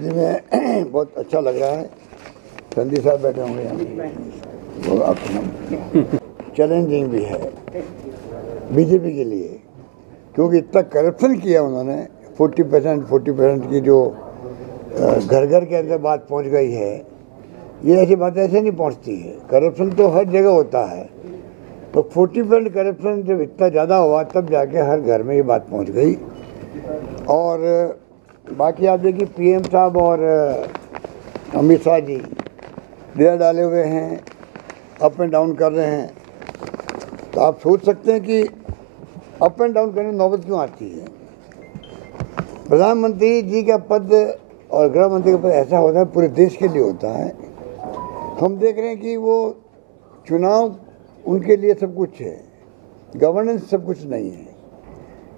Assembly में बहुत अच्छा लग रहा है। संदीप साहब बैठे होंगे यहाँ, वो आपका चैलेंजिंग भी है बीजेपी के लिए, क्योंकि इतना करप्शन किया उन्होंने। 40% की जो घर घर के अंदर बात पहुँच गई है, ये ऐसी बात ऐसे नहीं पहुँचती है। करप्शन तो हर जगह होता है, तो 40% करप्शन जब इतना ज़्यादा हुआ तब जाके हर घर में ये बात पहुँच गई। और बाकी आप देखिए पीएम साहब और अमित शाह जी डेरा डाले हुए हैं, अप एंड डाउन कर रहे हैं। तो आप सोच सकते हैं कि अप एंड डाउन करने नौबत क्यों आती है। प्रधानमंत्री जी का पद और गृह मंत्री का पद ऐसा होता है, पूरे देश के लिए होता है। हम देख रहे हैं कि वो चुनाव उनके लिए सब कुछ है, गवर्नेंस सब कुछ नहीं है।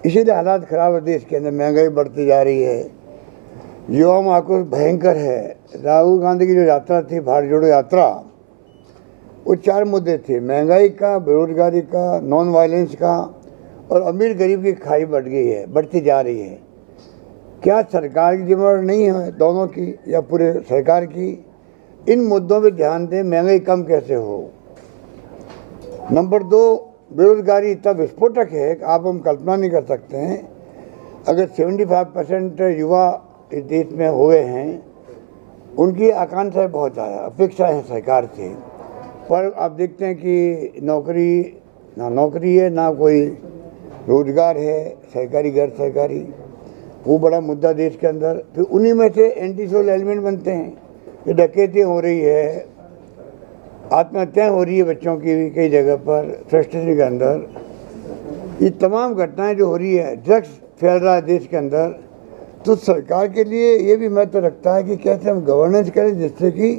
इसीलिए हालात खराब है देश के अंदर, महंगाई बढ़ती जा रही है, युवा में आक्रोश भयंकर है। राहुल गांधी की जो यात्रा थी, भारत जोड़ो यात्रा, वो 4 मुद्दे थे: महंगाई का, बेरोजगारी का, नॉन वायलेंस का, और अमीर गरीब की खाई बढ़ गई है, बढ़ती जा रही है। क्या सरकार की जिम्मेदारी नहीं है दोनों की या पूरे सरकार की? इन मुद्दों पे ध्यान दें, महंगाई कम कैसे हो। नंबर 2, बेरोजगारी इतना विस्फोटक है कि आप हम कल्पना नहीं कर सकते हैं। अगर 75% युवा इस देश में हुए हैं, उनकी आकांक्षाएं बहुत ज़्यादा, अपेक्षाएं हैं सरकार से, पर आप देखते हैं कि नौकरी है ना कोई रोजगार है, सरकारी गैर सरकारी, वो बड़ा मुद्दा देश के अंदर। फिर उन्हीं में से एंटी सोशल एलिमेंट बनते हैं कि डकैती हो रही है, आत्महत्याएं हो रही है बच्चों की भी कई जगह पर, फ्रस्ट्रेशन के अंदर। ये तमाम घटनाएं जो हो रही है, ड्रग्स फैल रहा है देश के अंदर। तो सरकार के लिए ये भी महत्व रखता है कि कैसे हम गवर्नेंस करें जिससे कि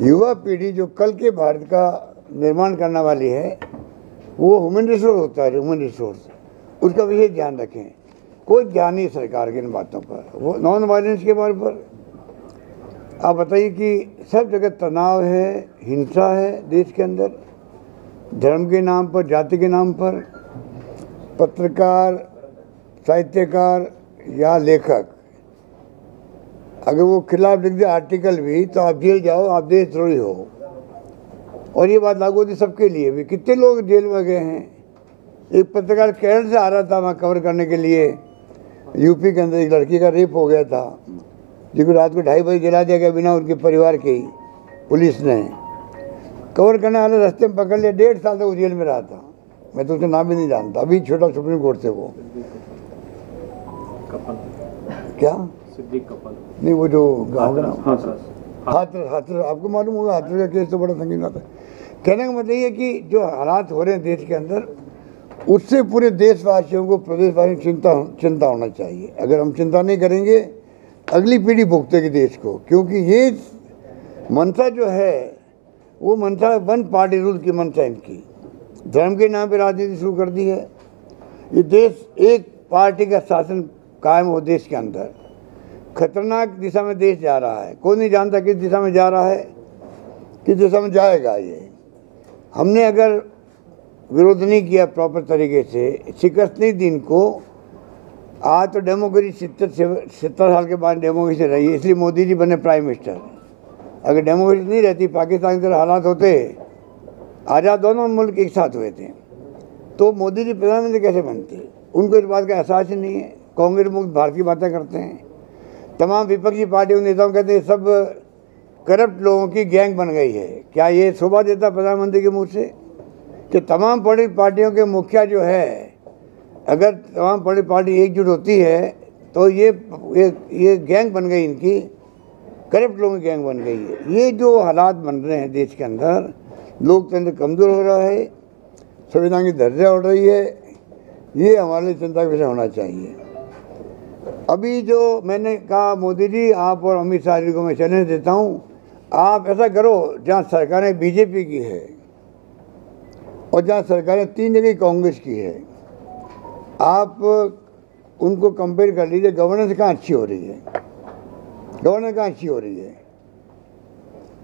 युवा पीढ़ी जो कल के भारत का निर्माण करने वाली है, वो ह्यूमन रिसोर्स होता है, ह्यूमन रिसोर्स, उसका विशेष ध्यान रखें। कोई ध्यान नहीं सरकार की इन बातों पर। वो नॉन वायलेंस के बारे पर आप बताइए कि सब जगह तनाव है, हिंसा है देश के अंदर, धर्म के नाम पर, जाति के नाम पर। पत्रकार, साहित्यकार या लेखक अगर वो खिलाफ लिख दे आर्टिकल भी, तो आप जेल जाओ, आप देशद्रोही हो। और ये बात लागू होती सबके लिए भी। कितने लोग जेल में गए हैं। एक पत्रकार केरल से आ रहा था वहाँ कवर करने के लिए, यूपी के अंदर एक लड़की का रेप हो गया था, जिसको रात को 2:30 बजे जला दिया गया बिना उनके परिवार के ही। पुलिस ने कवर करने वाले रास्ते में पकड़ लिया, 1.5 साल तक वो जेल में रहा था। मैं तो उसका नाम भी नहीं जानता, अभी छोटा सुप्रीम कोर्ट से वो क्या सिद्दीक कपल नहीं, वो जो गाँव का नाम हाथरस, आपको मालूम होगा, हाथरस का केस तो बड़ा संगीन आता है। कहने का मतलब ये कि जो हालात हो रहे हैं देश के अंदर, उससे पूरे देशवासियों को, प्रदेशवासियों को चिंता होना चाहिए। अगर हम चिंता नहीं करेंगे, अगली पीढ़ी भुगतेगी देश को, क्योंकि ये मंशा जो है वो मंशा वन पार्टी रूल की मंशा इनकी। धर्म के नाम पर राजनीति शुरू कर दी है। ये देश एक पार्टी का शासन कायम हो देश के अंदर, खतरनाक दिशा में देश जा रहा है। कोई नहीं जानता किस दिशा में जा रहा है, किस दिशा में जाएगा। ये हमने अगर विरोध नहीं किया प्रॉपर तरीके से, शिकस्त नहीं दी इनको। आज तो डेमोक्रेसी 70 साल के बाद डेमोक्रेसी रही है, इसलिए मोदी जी बने प्राइम मिनिस्टर। अगर डेमोक्रेसी नहीं रहती, पाकिस्तान के तरह हालात होते, आज़ाद दोनों मुल्क एक साथ हुए थे, तो मोदी जी प्रधानमंत्री कैसे बनते? उनको इस बात का एहसास ही नहीं है। कांग्रेस मुक्त भारत की बातें करते हैं, तमाम विपक्षी पार्टियों नेताओं कहते हैं सब करप्ट लोगों की गैंग बन गई है। क्या ये शोभा देता प्रधानमंत्री के मुंह से कि तमाम पॉलिटिकल पार्टियों के मुखिया जो है, अगर तमाम पॉलिटिकल पार्टी एकजुट होती है तो ये गैंग बन गई, इनकी करप्ट लोगों की गैंग बन गई है। ये जो हालात बन रहे हैं देश के अंदर, लोकतंत्र कमज़ोर हो रहा है, संविधान की धज्जियां उड़ रही है, ये हमारे लिए चिंता का विषय होना चाहिए। अभी जो मैंने कहा, मोदी जी आप और अमित शाह जी को मैं चैलेंज देता हूँ, आप ऐसा करो जहाँ सरकारें बीजेपी की है और जहाँ सरकारें 3 जगह कांग्रेस की है, आप उनको कंपेयर कर लीजिए, गवर्नेंस कहाँ अच्छी हो रही है, गवर्नेंस कहाँ अच्छी हो रही है।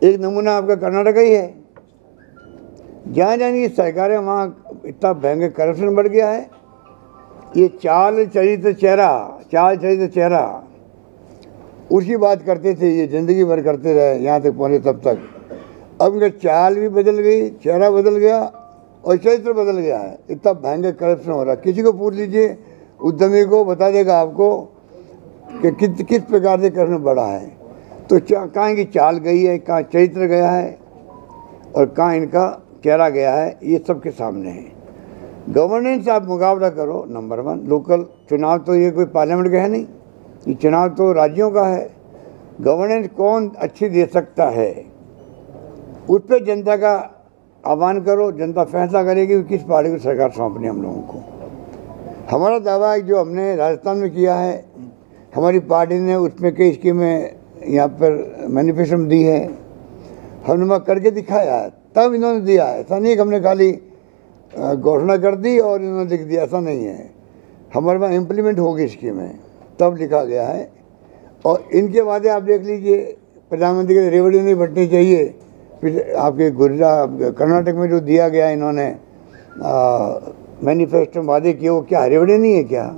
एक नमूना आपका कर्नाटक ही है, जहाँ जहाँ ये सरकारें, वहाँ इतना भयंकर करप्शन बढ़ गया है। ये चाल चरित्र चेहरा उसी बात करते थे, ये ज़िंदगी भर करते रहे यहाँ तक पहुँचे तब तक। अब इनका चाल भी बदल गई, चेहरा बदल गया और चरित्र बदल गया है। इतना भयंकर करप्शन हो रहा है, किसी को पूछ लीजिए, उद्यमी को बता देगा आपको कि किस प्रकार से करप्शन बढ़ा है। तो कहाँ की चाल गई है, कहाँ चरित्र गया है और कहाँ इनका चेहरा गया है, ये सबके सामने है। गवर्नेंस आप मुकाबला करो, नंबर 1। लोकल चुनाव तो ये कोई पार्लियामेंट का है नहीं, ये चुनाव तो राज्यों का है। गवर्नेंस कौन अच्छी दे सकता है, उस पर जनता का आह्वान करो, जनता फैसला करेगी कि किस पार्टी को सरकार सौंपनी हम लोगों को। हमारा दावा है जो हमने राजस्थान में किया है, हमारी पार्टी ने उसमें कई स्कीमें यहाँ पर मैनिफेस्टो में दी है, हमने वहाँ करके दिखाया है, तब इन्होंने दिया है। ऐसा नहीं कि हमने खाली घोषणा कर दी और इन्होंने लिख दिया, ऐसा नहीं है। हमारे वहाँ इम्प्लीमेंट होगी स्कीमें, तब लिखा गया है। और इनके वादे आप देख लीजिए, प्रधानमंत्री के रेवड़ी नहीं बंटनी चाहिए, फिर आपके गुजरात कर्नाटक में जो दिया गया इन्होंने मैनिफेस्टो वादे किए, वो क्या रेवड़ी नहीं है क्या?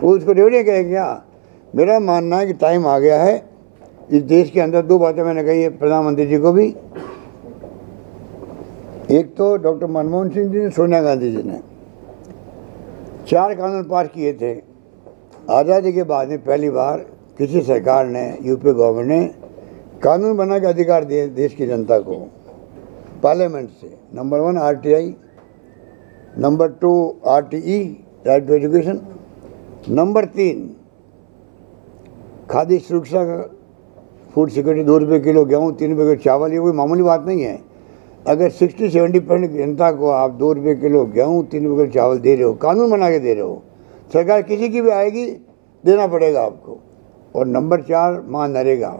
वो उसको रेवड़ी कहे क्या? मेरा मानना है कि टाइम आ गया है इस देश के अंदर। 2 बातें मैंने कही है प्रधानमंत्री जी को भी। एक तो डॉक्टर मनमोहन सिंह जी ने, सोनिया गांधी जी ने 4 कानून पास किए थे। आज़ादी के बाद में पहली बार किसी सरकार ने, यूपी गवर्नमेंट ने कानून बना के अधिकार दिए देश की जनता को पार्लियामेंट से। Number 1 RTI, number 2 RTE, right to education, number 3 खाद्य सुरक्षा का, फूड सिक्योरिटी, 2 रुपये किलो गेहूँ, 3 रुपये किलो चावल। ये कोई मामूली बात नहीं है। अगर 60-70% जनता को आप 2 रुपये किलो गेहूँ, 3 रुपये किलो चावल दे रहे हो, कानून बना के दे रहे हो, सरकार किसी की भी आएगी देना पड़ेगा आपको। और नंबर 4 महानरेगा,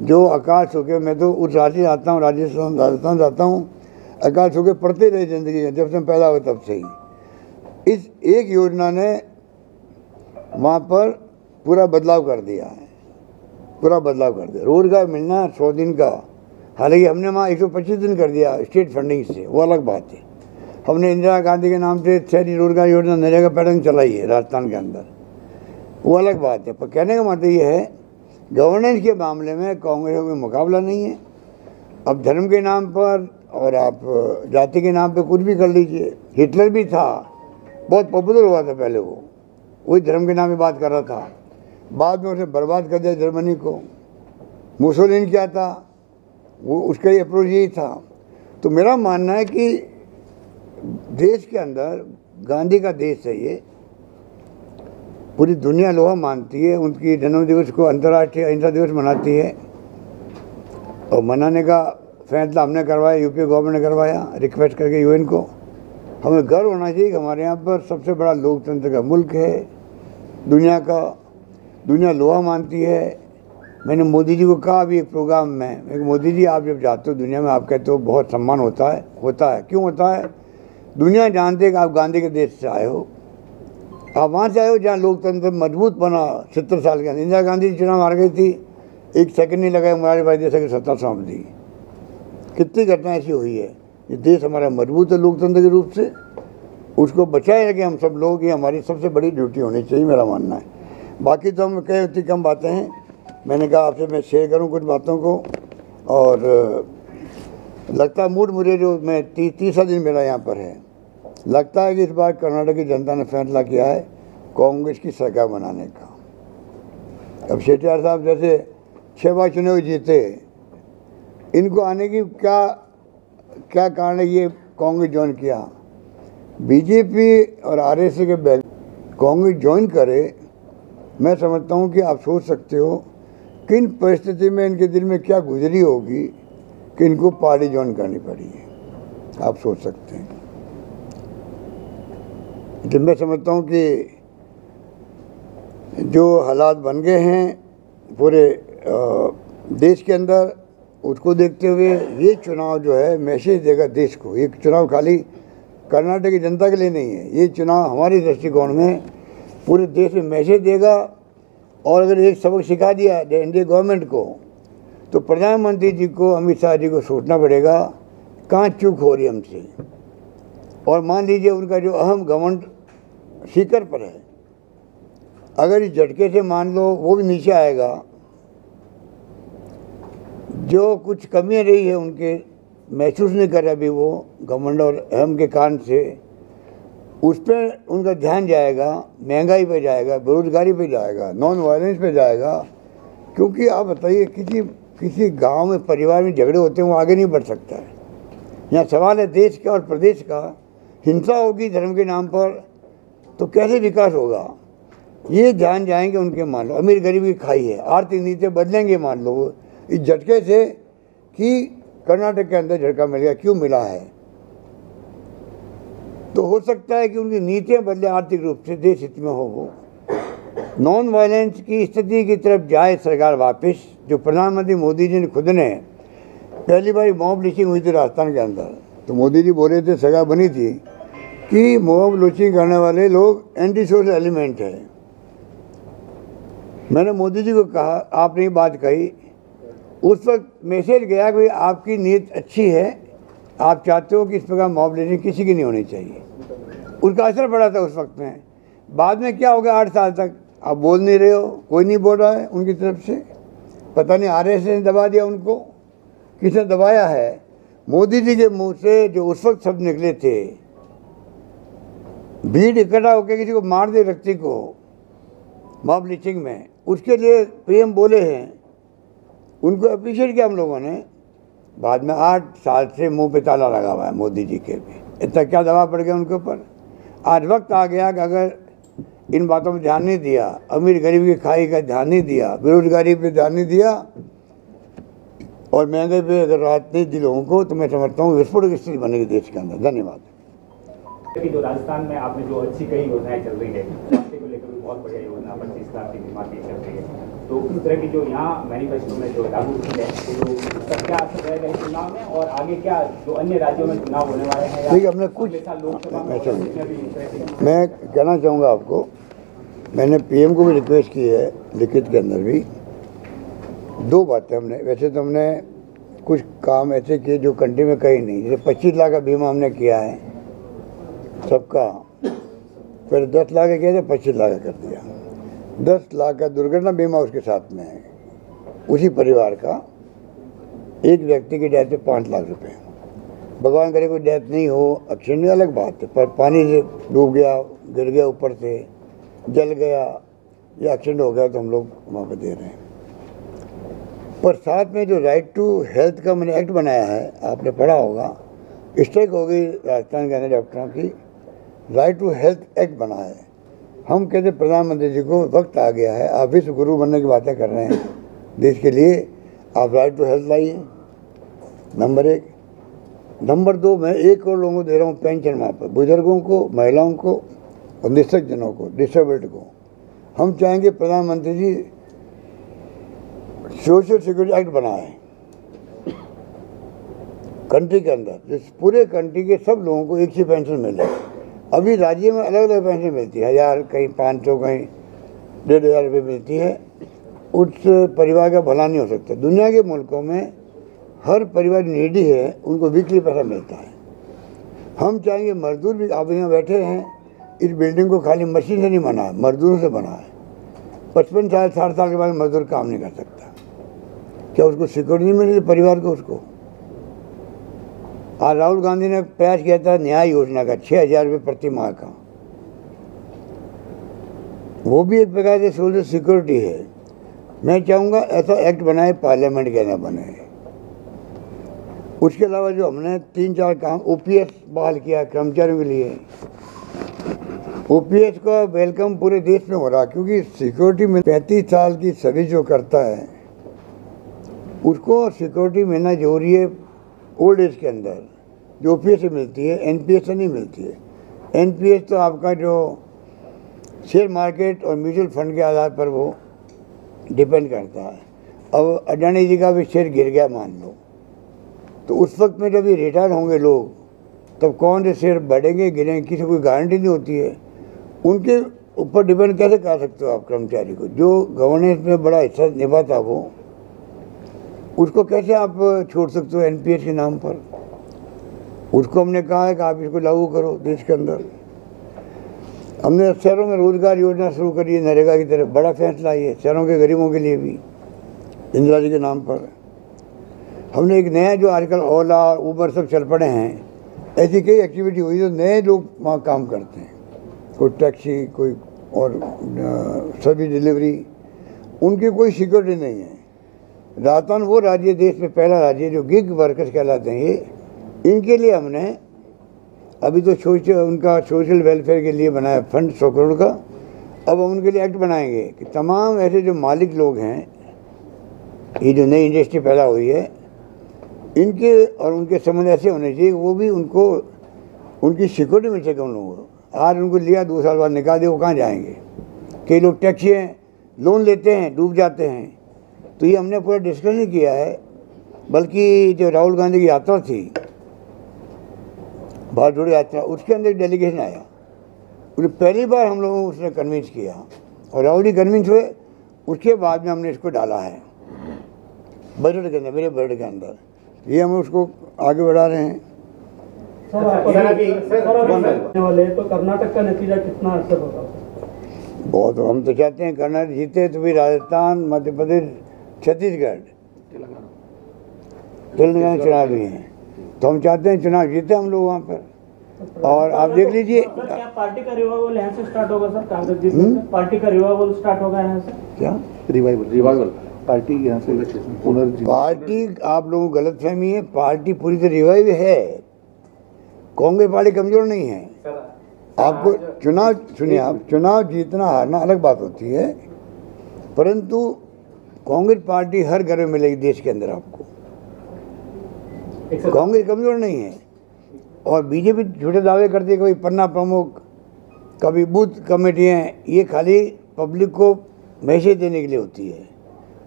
जो अकाल सूखे, मैं तो उस राज्य आता हूँ, राजस्थान जाता हूँ, अकाल सूखे पड़ते रहे ज़िंदगी में, जब से पैदा हुए तब से ही। इस एक योजना ने वहाँ पर पूरा बदलाव कर दिया है, पूरा बदलाव कर दिया। रोजगार मिलना 100 दिन का, हालांकि हमने वहाँ 125 दिन कर दिया स्टेट फंडिंग से, वो अलग बात है। हमने इंदिरा गांधी के नाम से शहरी रोजगार योजना नरेगा पैटर्न चलाई है राजस्थान के अंदर, वो अलग बात है। पर कहने का मतलब ये है, गवर्नेंस के मामले में कांग्रेस का कोई मुकाबला नहीं है। अब धर्म के नाम पर और आप जाति के नाम पे कुछ भी कर लीजिए। हिटलर भी था, बहुत पॉपुलर हुआ था पहले, वो वही धर्म के नाम पे बात कर रहा था, बाद में उसने बर्बाद कर दिया जर्मनी को। मुसोलिनी क्या था, वो उसका ही अप्रोच यही था। तो मेरा मानना है कि देश के अंदर गांधी का देश है ये, पूरी दुनिया लोहा मानती है। उनकी जन्म दिवस को अंतर्राष्ट्रीय अहिंसा दिवस मनाती है, और मनाने का फैसला हमने करवाया, यूपी गवर्नमेंट ने करवाया रिक्वेस्ट करके UN को। हमें गर्व होना चाहिए कि हमारे यहाँ पर सबसे बड़ा लोकतंत्र का मुल्क है दुनिया का, दुनिया लोहा मानती है। मैंने मोदी जी को कहा अभी एक प्रोग्राम में, मोदी जी आप जब जाते हो दुनिया में, आप कहते हो बहुत सम्मान होता है। क्यों होता है? दुनिया जानते है कि आप गांधी के देश से आए हो, आप वहाँ से आए हो जहाँ लोकतंत्र मजबूत बना 70 साल के अंदर। इंदिरा गांधी जी चुनाव हार गई थी, 1 सेकंड नहीं लगा, मुरारी भाई देसाई की सत्ता सौंप दी। कितनी घटना ऐसी हुई है। ये देश हमारा मजबूत है लोकतंत्र के रूप से, उसको बचाए रखें हम सब लोग, ये हमारी सबसे बड़ी ड्यूटी होनी चाहिए, मेरा मानना है। बाकी तो हम कहे उतनी कम बातें हैं, मैंने कहा आपसे मैं शेयर करूं कुछ बातों को। और लगता है मूड मुझे जो मैं 30 दिन मेरा यहाँ पर है, लगता है कि इस बार कर्नाटक की जनता ने फैसला किया है कांग्रेस की सरकार बनाने का। अब शेट्टियार साहब जैसे 6 बार चुनाव जीते, इनको आने की क्या कारण है? ये कांग्रेस ज्वाइन किया, बीजेपी और RSS के बैग कांग्रेस ज्वाइन करे। मैं समझता हूँ कि आप सोच सकते हो किन परिस्थिति में इनके दिल में क्या गुजरी होगी कि इनको पार्टी ज्वाइन करनी पड़ी है, आप सोच सकते हैं। तो मैं समझता हूँ कि जो हालात बन गए हैं पूरे देश के अंदर, उसको देखते हुए ये चुनाव जो है मैसेज देगा देश को। ये चुनाव खाली कर्नाटक की जनता के लिए नहीं है, ये चुनाव हमारे दृष्टिकोण में पूरे देश में मैसेज देगा। और अगर एक सबक सिखा दिया एनडीए गवर्नमेंट को, तो प्रधानमंत्री जी को, अमित शाह जी को सोचना पड़ेगा कहाँ चूक हो रही हमसे। और मान लीजिए उनका जो अहम घमंड सीकर पर है, अगर इस झटके से मान लो वो भी नीचे आएगा जो कुछ कमियां रही है उनके महसूस नहीं कर रहे अभी वो गवर्नमेंट और अहम के कारण से, उस पर उनका ध्यान जाएगा, महंगाई पे जाएगा, बेरोजगारी पे जाएगा, नॉन वायलेंस पे जाएगा। क्योंकि आप बताइए किसी गांव में परिवार में झगड़े होते हैं वो आगे नहीं बढ़ सकता है। यहाँ सवाल है देश का और प्रदेश का। हिंसा होगी धर्म के नाम पर तो कैसे विकास होगा, ये ध्यान जाएंगे उनके। मान लो अमीर गरीब की खाई है, आर्थिक नीति बदलेंगे मान लो इस झटके से कि कर्नाटक के अंदर झटका मिल गया, क्यों मिला है, तो हो सकता है कि उनकी नीतियां बदले आर्थिक रूप से देश हित में हो। वो नॉन वायलेंस की स्थिति की तरफ जाए सरकार वापस। जो प्रधानमंत्री मोदी जी ने खुद ने पहली बार मॉब लिंचिंग हुई थी राजस्थान के अंदर, तो मोदी जी बोले थे, सगा बनी थी कि मॉब लिंचिंग करने वाले लोग एंटी सोशल एलिमेंट है। मैंने मोदी जी को कहा, आपने ये बात कही, उस वक्त मैसेज गया कि आपकी नीयत अच्छी है, आप चाहते हो कि इस प्रकार मॉब लिंचिंग किसी की नहीं होनी चाहिए। उसका असर पड़ा था उस वक्त में। बाद में क्या हो गया, 8 साल तक आप बोल नहीं रहे हो, कोई नहीं बोल रहा है उनकी तरफ से। पता नहीं आरएसएस ने दबा दिया उनको, किसने दबाया है। मोदी जी के मुंह से जो उस वक्त शब्द निकले थे, भीड़ इकट्ठा होकर किसी को मार दे व्यक्ति को मॉब लिंचिंग में, उसके लिए पीएम बोले हैं, उनको अप्रिशिएट किया हम लोगों ने। बाद में 8 साल से मुंह पे ताला लगा हुआ है मोदी जी के भी। इतना क्या दबाव पड़ गया उनके ऊपर। आज वक्त आ गया कि अगर इन बातों पर ध्यान नहीं दिया, अमीर गरीब की खाई का ध्यान नहीं दिया, बेरोजगारी पे ध्यान नहीं दिया और महंगाई पे अगर राहत नहीं दी लोगों को, तो मैं समझता हूँ विस्फोटक स्थिति बनेगी देश के अंदर। धन्यवाद। जो राजस्थान में आपने जो अच्छी कई योजनाएं चल रही है, स्वास्थ्य को लेकर भी बहुत बढ़िया योजना 25 लाख की बीमा की चल रही है, तो इस तरह की जो यहाँ मैनिफेस्टो में जो लागू की है, तो उसका क्या असर रहेगा इस चुनाव में और आगे क्या जो अन्य राज्यों में चुनाव होने वाले हैं? ठीक है, हमने कुछ मैं कहना चाहूँगा आपको, मैंने पीएम को भी रिक्वेस्ट की है लिखित के अंदर भी। 2 बातें हमने, वैसे तो हमने कुछ काम ऐसे किए जो कंट्री में कहीं नहीं, जैसे 25 लाख का बीमा हमने किया है सबका, फिर 10 लाख का किया था, 25 लाख का कर दिया। 10 लाख का दुर्घटना बीमा उसके साथ में है, उसी परिवार का। एक व्यक्ति की डेथ पे 5 लाख रुपए। भगवान करे कोई डेथ नहीं हो, एक्सीडेंट अलग बात है, पर पानी से डूब गया, गिर गया ऊपर से, जल गया या एक्सीडेंट हो गया, तो हम लोग वहाँ पर दे रहे हैं। पर साथ में जो राइट टू हेल्थ का मैंने एक्ट बनाया है, आपने पढ़ा होगा, स्ट्राइक हो गई राजस्थान के अंदर डॉक्टरों की, राइट टू हेल्थ एक्ट बना है। हम कहते प्रधानमंत्री जी को वक्त आ गया है, आप विश्व गुरु बनने की बातें कर रहे हैं देश के लिए, आप राइट टू हेल्थ लाइए, नंबर 1। नंबर 2, मैं 1 करोड़ लोगों को दे रहा हूँ पेंशन वहाँ पर, बुजुर्गों को, महिलाओं को और निश्चित जनों को, डिसेबल्ड को। हम चाहेंगे प्रधानमंत्री जी सोशल सिक्योरिटी एक्ट बनाए कंट्री के अंदर, जिस पूरे कंट्री के सब लोगों को एक सी पेंशन मिले। अभी राज्य में अलग अलग पेंशन मिलती है, 1000, कहीं 500, कहीं 1500 रुपये मिलती है। उस परिवार का भला नहीं हो सकता। दुनिया के मुल्कों में हर परिवार नीडी है, उनको वीकली पैसा मिलता है। हम चाहेंगे मजदूर भी, आप यहाँ बैठे हैं, इस बिल्डिंग को खाली मशीन से नहीं बना है, मजदूरों से बना है। 55 साल 60 साल के बाद मजदूर काम नहीं कर सकता, क्या उसको सिक्योरिटी नहीं मिली परिवार को? उसको आज राहुल गांधी ने प्रयास किया था न्याय योजना का, 6000 रुपये प्रति माह का, वो भी एक प्रकार से सोशल सिक्योरिटी है। मैं चाहूँगा ऐसा एक्ट बनाए, पार्लियामेंट के अंदर बने। उसके अलावा जो हमने 3-4 काम, ओपीएस बहाल किया कर्मचारियों के लिए। ओपीएस का वेलकम पूरे देश में हो रहा, क्योंकि सिक्योरिटी में 35 साल की सर्विस जो करता है उसको सिक्योरिटी मिलना जरूरी है। ओल्ड एज के अंदर जो ओपीएस से मिलती है, एनपीएस से नहीं मिलती है। एनपीएस तो आपका जो शेयर मार्केट और म्यूचुअल फंड के आधार पर वो डिपेंड करता है। अब अडानी जी का भी शेयर गिर गया मान लो, तो उस वक्त में जब ये रिटायर होंगे लोग, तब कौन से शेयर बढ़ेंगे गिरेंगे, किसी कोई गारंटी नहीं होती है। उनके ऊपर डिपेंड कैसे कर सकते हो आप कर्मचारी को? जो गवर्नेंस में बड़ा हिस्सा निभाता वो, उसको कैसे आप छोड़ सकते हो एनपीएस के नाम पर? उसको हमने कहा है कि आप इसको लागू करो देश के अंदर। हमने शहरों में रोजगार योजना शुरू करी है, नरेगा की तरफ, बड़ा फैसला ये शहरों के गरीबों के लिए भी, इंदिरा जी के नाम पर। हमने एक नया जो आजकल ओला ऊबर सब चल पड़े हैं, ऐसी कई एक्टिविटी हुई जो नए लोग वहाँ काम करते हैं, कोई टैक्सी, कोई और सर्विस डिलीवरी, उनकी कोई सिक्योरिटी नहीं है। राजस्थान वो राज्य देश में पहला राज्य जो गिग वर्कर्स कहलाते हैं ये, इनके लिए हमने अभी तो उनका सोशल वेलफेयर के लिए बनाया फंड 100 करोड़ का। अब हम उनके लिए एक्ट बनाएंगे कि तमाम ऐसे जो मालिक लोग हैं, ये जो नई इंडस्ट्री पैदा हुई है, इनके और उनके संबंध ऐसे होने चाहिए वो भी उनको उनकी सिक्योरिटी मिल सके उन लोगों को। आज उनको लिया 2 साल बाद निकाल दिया, वो कहाँ जाएंगे? कई लोग टैक्सी हैं, लोन लेते हैं, डूब जाते हैं। तो ये हमने पूरा डिस्कशन किया है। बल्कि जो राहुल गांधी की यात्रा थी, भारत जोड़ो यात्रा, उसके अंदर एक डेलीगेशन आया, उन्हें पहली बार हम लोगों को उसने कन्विंस किया और राहुल जी कन्विंस हुए। उसके बाद में हमने इसको डाला है बजट के अंदर, मेरे बजट के अंदर। ये हम उसको आगे बढ़ा रहे हैं। वाले तो कर्नाटक का नतीजा कितना असर होगा? बहुत। हम तो चाहते हैं कर्नाटक जीते तो भी राजस्थान, मध्य प्रदेश, छत्तीसगढ़, तेलंगाना चुनाव भी हैं, तो हम चाहते हैं चुनाव जीते हम लोग वहाँ पर। और आप देख लीजिए, क्या पार्टी का रिवाइवल यहाँ से स्टार्ट होगा सर? कांग्रेस जीतने से पार्टी का रिवाइवल स्टार्ट होगा यहाँ से? क्या रिवाइवल पार्टी यहाँ से पार्टी, आप लोगों को गलत फहमी है। पार्टी पूरी तरह रिवाइव है। कांग्रेस पार्टी कमजोर नहीं है। आपको चुनाव, सुनिए आप, चुनाव जीतना हारना अलग बात होती है, परंतु कांग्रेस पार्टी हर घर में मिलेगी देश के अंदर आपको। कांग्रेस कमजोर नहीं है। और बीजेपी झूठे दावे करती है, कभी पन्ना प्रमुख, कभी बूथ कमेटियाँ, ये खाली पब्लिक को मैसेज देने के लिए होती है।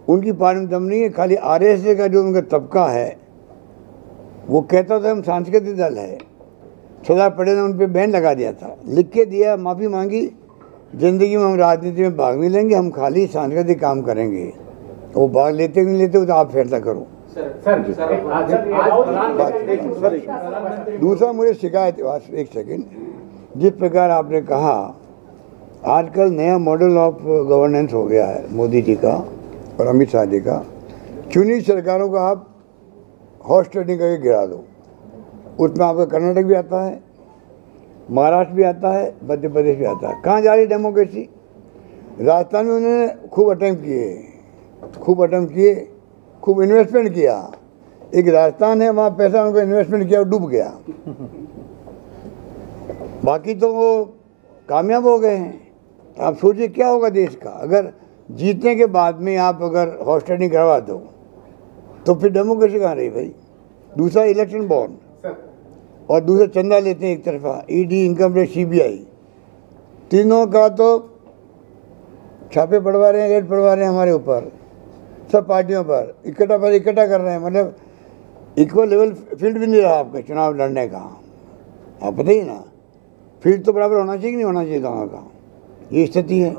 उनकी पार्टी में दम नहीं है। खाली आरएसएस का जो उनका तबका है वो कहता था हम सांस्कृतिक दल है। सरदार पटेल ने उन पर बैन लगा दिया था, लिख के दिया, माफ़ी मांगी, ज़िंदगी में हम राजनीति में भाग नहीं लेंगे, हम खाली सांस्कृतिक काम करेंगे। वो भाग लेते नहीं लेते तो आप फैसला करो। दूसरा मुझे शिकायत, एक सेकंड, जिस प्रकार आपने कहा आजकल नया मॉडल ऑफ गवर्नेंस हो गया है मोदी जी का और अमित शाह जी का। चुनी सरकारों का आप हॉर्स ट्रेडिंग करके गिरा दो। उसमें आपका कर्नाटक भी आता है, महाराष्ट्र भी आता है, मध्य प्रदेश भी आता है। कहाँ जा रही डेमोक्रेसी? राजस्थान में उन्होंने खूब अटेम्प्ट किए, खूब इन्वेस्टमेंट किया। एक राजस्थान है, वहाँ पैसा उनको इन्वेस्टमेंट किया और डूब गया। बाकी तो वो कामयाब हो गए हैं। आप सोचिए क्या होगा देश का अगर जीतने के बाद में आप अगर हॉर्स ट्रेडिंग करवा दो, तो फिर डेमोक्रेसी कहाँ रही भाई? दूसरा इलेक्शन बॉन्ड, और दूसरा चंदा लेते हैं एक तरफा, ईडी, इनकम टैक्स, सीबीआई, तीनों का तो छापे पड़वा रहे हैं, रेड पड़वा रहे हैं हमारे ऊपर, सब पार्टियों पर इकट्ठा कर रहे हैं। मतलब इक्वल लेवल फील्ड भी नहीं रहा आपका चुनाव लड़ने का। आप पता ही ना, फील्ड तो बराबर होना चाहिए कि नहीं होना चाहिए दोनों का, ये स्थिति है।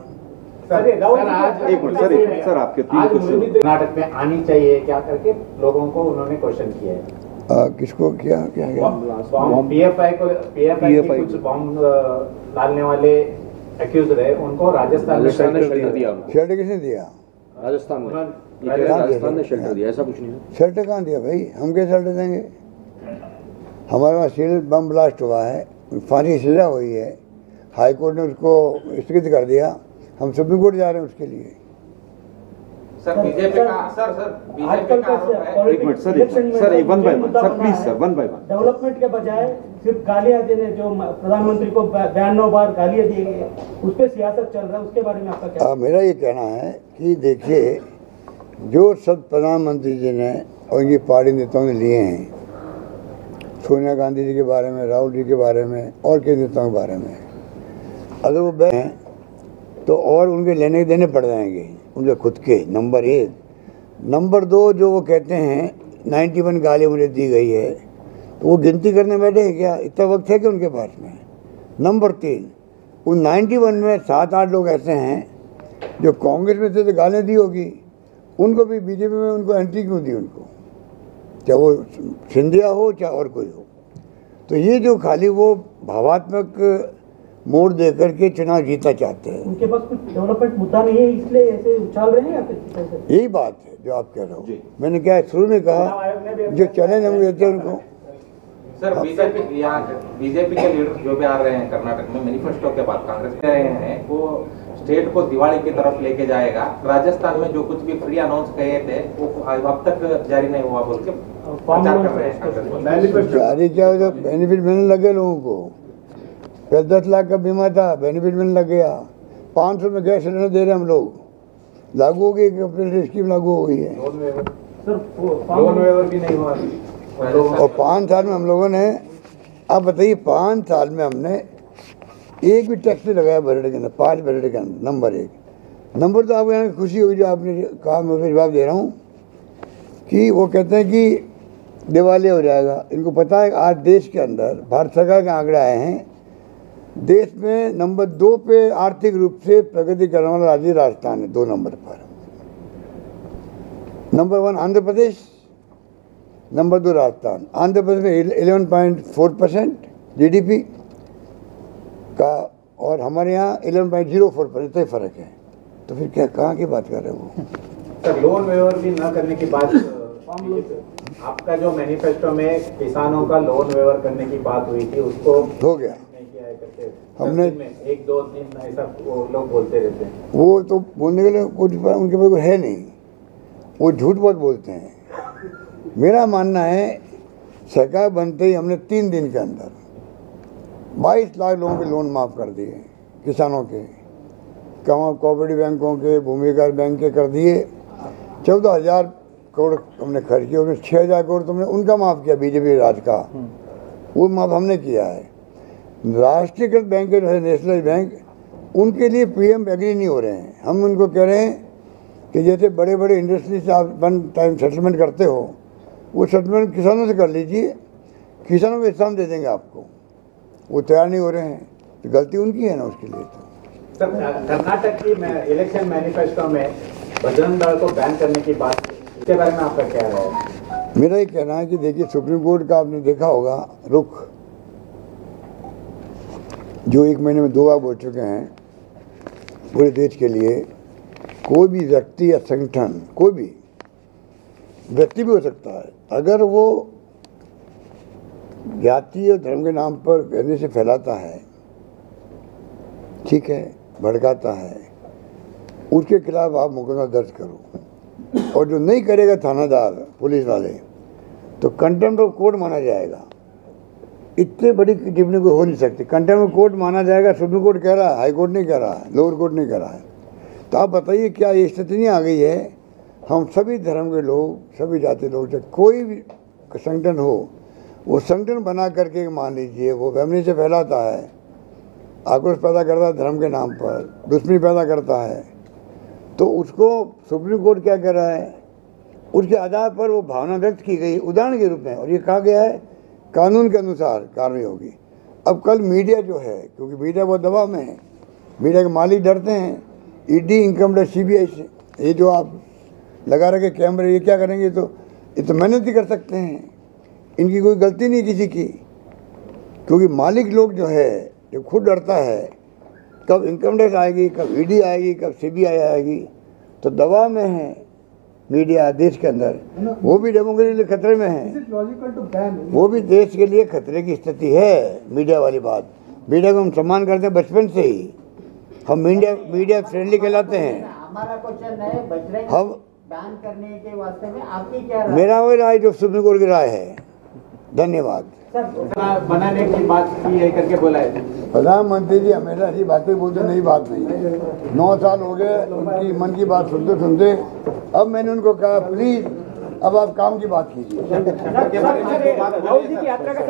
सर आपके 3 क्वेश्चन कर्नाटक में आनी चाहिए क्या करके लोगों को उन्होंने क्वेश्चन किया है। किसको क्या क्या पीएफआई कुछ बॉम्ब डालने वाले एक्यूज रहे, उनको राजस्थान में शेल्टर दिया। शेल्टर किसने दिया? राजस्थान ने शेल्टर दिया, ऐसा कुछ नहीं है। शेल्टर कहाँ दिया भाई? हम क्या शेल्टर देंगे? हमारे वहाँ सील बम ब्लास्ट हुआ है, फांसी की सजा हुई है, हाई कोर्ट ने उसको स्थगित कर दिया, हम सुप्रीम कोर्ट जा रहे हैं उसके लिए। सर बीजेपी का आजकल एक मिनट सर एक one by one sir please sir one by one. Development के बजाय सिर्फ गालियां देने, जो प्रधानमंत्री को 92 बार गालियां दी गई, उस पर सियासत चल रहा है, उसके बारे में आपका क्या? मेरा ये कहना है कि देखिए, जो सब प्रधानमंत्री जी ने और इनकी पार्टी नेताओं ने लिए हैं, सोनिया गांधी जी के बारे में, राहुल जी के बारे में और कई नेताओं के बारे में, अगर वो बैठे हैं तो और उनके लेने देने पड़ जाएंगे उनके खुद के। नंबर 1। नंबर 2, जो वो कहते हैं 91 गाली मुझे दी गई है, तो वो गिनती करने बैठे हैं क्या? इतना वक्त है कि उनके पास में? नंबर 3, उन 91 में 7-8 लोग ऐसे हैं जो कांग्रेस में थे तो गालियाँ दी होगी, उनको भी बीजेपी में उनको एंट्री क्यों दी उनको? चाहे वो सिंधिया हो चाहे और कोई हो। तो ये जो खाली वो भावात्मक मोड़ दे करके चुनाव जीतना चाहते हैं। उनके पास कुछ डेवलपमेंट मुद्दा नहीं है इसलिए ऐसे उछाल रहे हैं या फिर यही बात है जो आप कह रहे हो। मैंने क्या शुरू में कहा, जो चैलेंज हम देते हैं उनको। सर बीजेपी के लीडर जो भी आ रहे हैं कर्नाटक में मैनिफेस्टो के बाद कांग्रेस के रहे हैं, वो स्टेट को दिवाली की तरफ लेके जाएगा। राजस्थान में जो कुछ भी फ्री अनाउंस किए थे वो अब तक जारी नहीं हुआ बोल के प्रचार कर रहे हैं। जारी क्या हो, बेनिफिट मिलने लगे लोगों को। 10 लाख का बीमा था, बेनिफिट मिलने लग गया। 500 में गैस सिलेंडर दे रहे हैं हम लोग, लागू हो गई, अप्रैल स्कीम लागू हो गई है। लोन वेवर भी नहीं हुआ और 5 साल में हम लोगों ने, आप बताइए 5 साल में हमने एक भी टैक्स नहीं लगाया बजट के अंदर, 5 बजट के अंदर। नंबर 1 नंबर तो आपको यहाँ खुशी होगी जो आपने कहा, मैं उसका जवाब दे रहा हूँ कि वो कहते हैं कि दिवालिया हो जाएगा। इनको पता है आज देश के अंदर भारत सरकार के आंकड़े आए हैं, देश में नंबर 2 पे आर्थिक रूप से प्रगति करने वाला राज्य राजस्थान है, 2 नंबर पर। Number 1 Andhra Pradesh, number 2 Rajasthan. आंध्र प्रदेश में 11.4% जीडीपी का और हमारे यहाँ 11.04%, इतना ही फर्क है। तो फिर क्या, कहाँ की बात कर रहे हो? सर लोन वेवर भी न करने की बात, आपका जो मैनिफेस्टो में किसानों का लोन वेवर करने की बात हुई थी उसको हो गया नहीं किया है करके हमने। 1-2 दिन ऐसा वो लोग बोलते रहते हैं। वो तो बोलने के लिए कुछ उनके पास है नहीं, वो झूठ बहुत बोलते हैं। मेरा मानना है सरकार बनते ही हमने 3 दिन के अंदर 22 लाख लोगों के लोन माफ़ कर दिए, किसानों के, कोऑपरेटिव बैंकों के, भूमिका बैंक के कर दिए। 14,000 करोड़ हमने खर्च किया, उसमें 6,000 करोड़ तुमने उनका माफ़ किया, बीजेपी राज का, वो माफ़ हमने किया है। राष्ट्रीयकृत बैंक जो है, नेशनल बैंक, उनके लिए पीएम एग्री नहीं हो रहे हैं। हम उनको कह रहे हैं कि जैसे बड़े बड़े इंडस्ट्री से आप 1 टाइम सेटलमेंट करते हो, वो सेटलमेंट किसानों से कर लीजिए, किसानों को हिस्सा दे देंगे आपको। वो तैयार नहीं हो रहे हैं, तो गलती उनकी है ना उसके लिए। तो सर कर्नाटक की इलेक्शन मैनिफेस्टो में बजरंग दल को बैन करने की बात, इसके बारे में आपका क्या है? मेरा ये कहना है कि देखिए, सुप्रीम कोर्ट का आपने देखा होगा रुख, जो 1 महीने में 2 बार बोल चुके हैं पूरे देश के लिए। कोई भी व्यक्ति या संगठन, कोई भी व्यक्ति भी हो सकता है, अगर वो जाति और धर्म के नाम पर कहने से फैलाता है, ठीक है, भड़काता है, उसके खिलाफ आप मुकदमा दर्ज करो। और जो नहीं करेगा थानादार, पुलिस वाले, तो कंटेम्प्ट ऑफ कोर्ट माना जाएगा। इतने बड़ी टिप्पणी कोई हो नहीं सकती। कंटेम्प्ट ऑफ कोर्ट माना जाएगा, सुप्रीम कोर्ट कह रहा है, हाई कोर्ट नहीं कह रहा है, लोअर कोर्ट नहीं कह रहा है। तो आप बताइए क्या ये स्थिति नहीं आ गई है? हम सभी धर्म के लोग, सभी जाति लोग, चाहे कोई भी संगठन हो, वो संगठन बना करके मान लीजिए वो फैमिली से फैलाता है, आक्रोश पैदा करता है धर्म के नाम पर, दुश्मनी पैदा करता है, तो उसको सुप्रीम कोर्ट क्या कह रहा है, उसके आधार पर वो भावना व्यक्त की गई उदाहरण के रूप में, और ये कहा गया है कानून के अनुसार कार्रवाई होगी। अब कल मीडिया जो है, क्योंकि मीडिया बहुत दबाव में है, मीडिया के मालिक डरते हैं ईडी, इनकम टैक्स, सीबीआई से। ये जो आप लगा रखे कैमरे, ये क्या करेंगे? तो ये तो मेहनत ही कर सकते हैं, इनकी कोई गलती नहीं किसी की, क्योंकि मालिक लोग जो है, जो खुद डरता है कब इनकम टैक्स आएगी, कब ईडी आएगी, कब सीबीआई आएगी, तो दबाव में है मीडिया देश के अंदर। वो भी डेमोक्रेसी के लिए खतरे में है, वो भी देश के लिए खतरे की स्थिति है। मीडिया वाली बात, मीडिया को हम सम्मान करते हैं बचपन से ही, हम मीडिया फ्रेंडली कहलाते हैं। हमारा क्वेश्चन है बजरंग हम बैन करने के वास्ते में आपकी क्या राय? मेरा वही राय जो सुप्रीम कोर्ट की राय है। धन्यवाद। बनाने की बात की है करके बोला है प्रधानमंत्री जी हमेशा ऐसी बातें बोलते, नई बात नहीं। 9 साल हो गए उनकी मन की बात सुनते सुनते। अब मैंने उनको कहा प्लीज अब आप काम की बात कीजिए। राहुल जी की यात्रा का